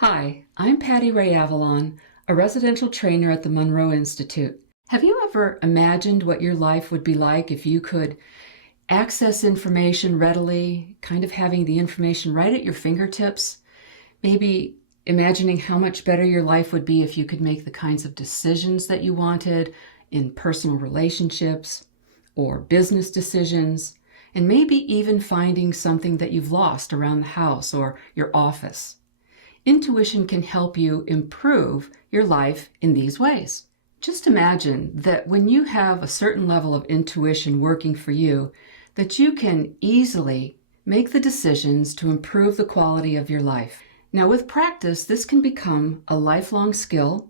Hi, I'm Patty Ray Avalon, a residential trainer at the Monroe Institute. Have you ever imagined what your life would be like if you could access information readily, kind of having the information right at your fingertips? Maybe imagining how much better your life would be if you could make the kinds of decisions that you wanted in personal relationships or business decisions, and maybe even finding something that you've lost around the house or your office. Intuition can help you improve your life in these ways. Just imagine that when you have a certain level of intuition working for you, that you can easily make the decisions to improve the quality of your life. Now, with practice, this can become a lifelong skill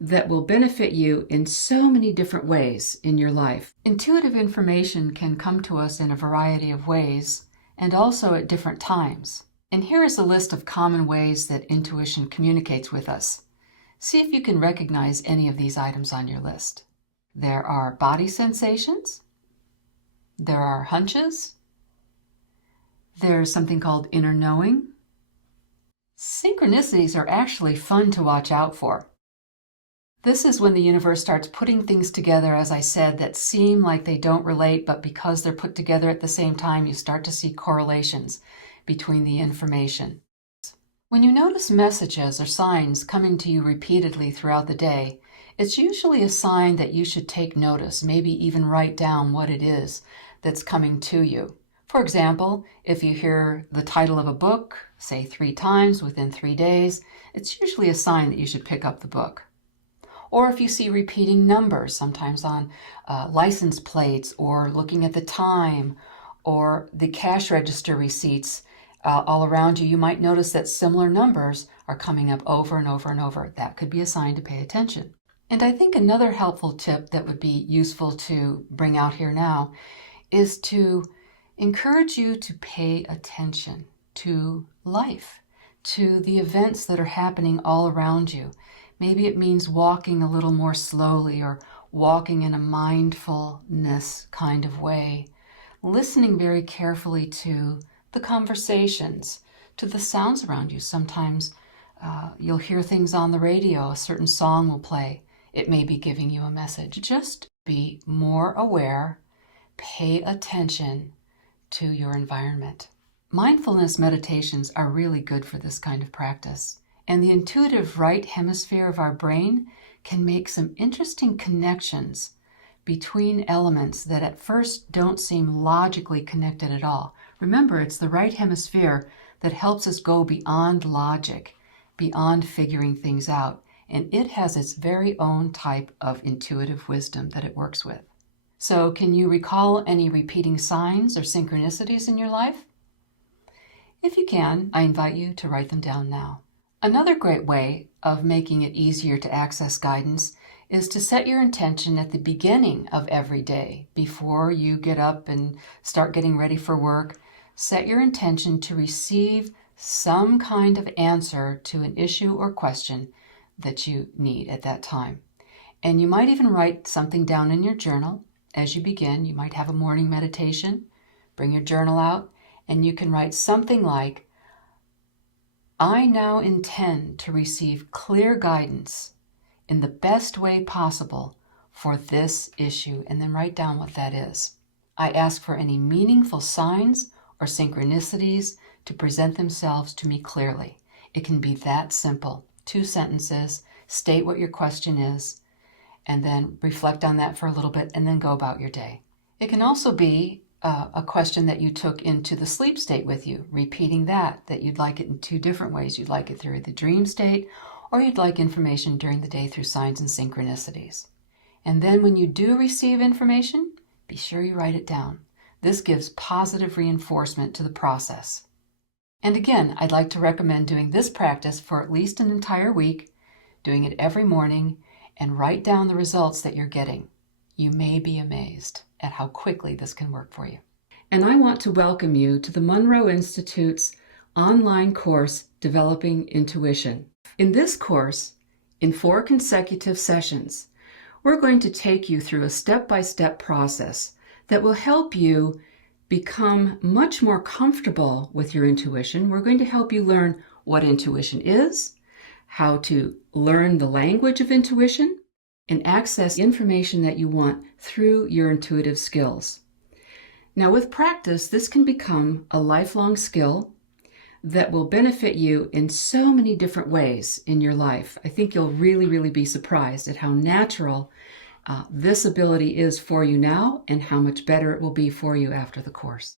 that will benefit you in so many different ways in your life. Intuitive information can come to us in a variety of ways and also at different times. And here is a list of common ways that intuition communicates with us. See if you can recognize any of these items on your list. There are body sensations. There are hunches. There's something called inner knowing. Synchronicities are actually fun to watch out for. This is when the universe starts putting things together, as I said, that seem like they don't relate, but because they're put together at the same time, you start to see correlations between the information. When you notice messages or signs coming to you repeatedly throughout the day, it's usually a sign that you should take notice, maybe even write down what it is that's coming to you. For example, if you hear the title of a book, say 3 times within 3 days, it's usually a sign that you should pick up the book. Or if you see repeating numbers, sometimes on license plates, or looking at the time, or the cash register receipts all around you, you might notice that similar numbers are coming up over and over and over. That could be a sign to pay attention. And I think another helpful tip that would be useful to bring out here now is to encourage you to pay attention to life, to the events that are happening all around you. Maybe it means walking a little more slowly or walking in a mindfulness kind of way, listening very carefully to the conversations, to the sounds around you. Sometimes you'll hear things on the radio, a certain song will play. It may be giving you a message. Just be more aware, pay attention to your environment. Mindfulness meditations are really good for this kind of practice. And the intuitive right hemisphere of our brain can make some interesting connections between elements that at first don't seem logically connected at all. Remember, it's the right hemisphere that helps us go beyond logic, beyond figuring things out, and it has its very own type of intuitive wisdom that it works with. So, can you recall any repeating signs or synchronicities in your life? If you can, I invite you to write them down now. Another great way of making it easier to access guidance is to set your intention at the beginning of every day. Before you get up and start getting ready for work, set your intention to receive some kind of answer to an issue or question that you need at that time. And you might even write something down in your journal as you begin. You might have a morning meditation, bring your journal out, and you can write something like, I now intend to receive clear guidance in the best way possible for this issue, and then write down what that is. I ask for any meaningful signs or synchronicities to present themselves to me clearly. It can be that simple. 2 sentences, state what your question is, and then reflect on that for a little bit, and then go about your day. It can also be a question that you took into the sleep state with you, repeating that you'd like it in 2 different ways. You'd like it through the dream state, or you'd like information during the day through signs and synchronicities. And then when you do receive information, be sure you write it down. This gives positive reinforcement to the process. And again, I'd like to recommend doing this practice for at least an entire week, doing it every morning, and write down the results that you're getting. You may be amazed at how quickly this can work for you. And I want to welcome you to the Monroe Institute's online course, Developing Intuition. In this course, in 4 consecutive sessions, we're going to take you through a step-by-step process that will help you become much more comfortable with your intuition. We're going to help you learn what intuition is, how to learn the language of intuition, and access information that you want through your intuitive skills. Now, with practice, this can become a lifelong skill that will benefit you in so many different ways in your life. I think you'll really be surprised at how natural this ability is for you now and how much better it will be for you after the course.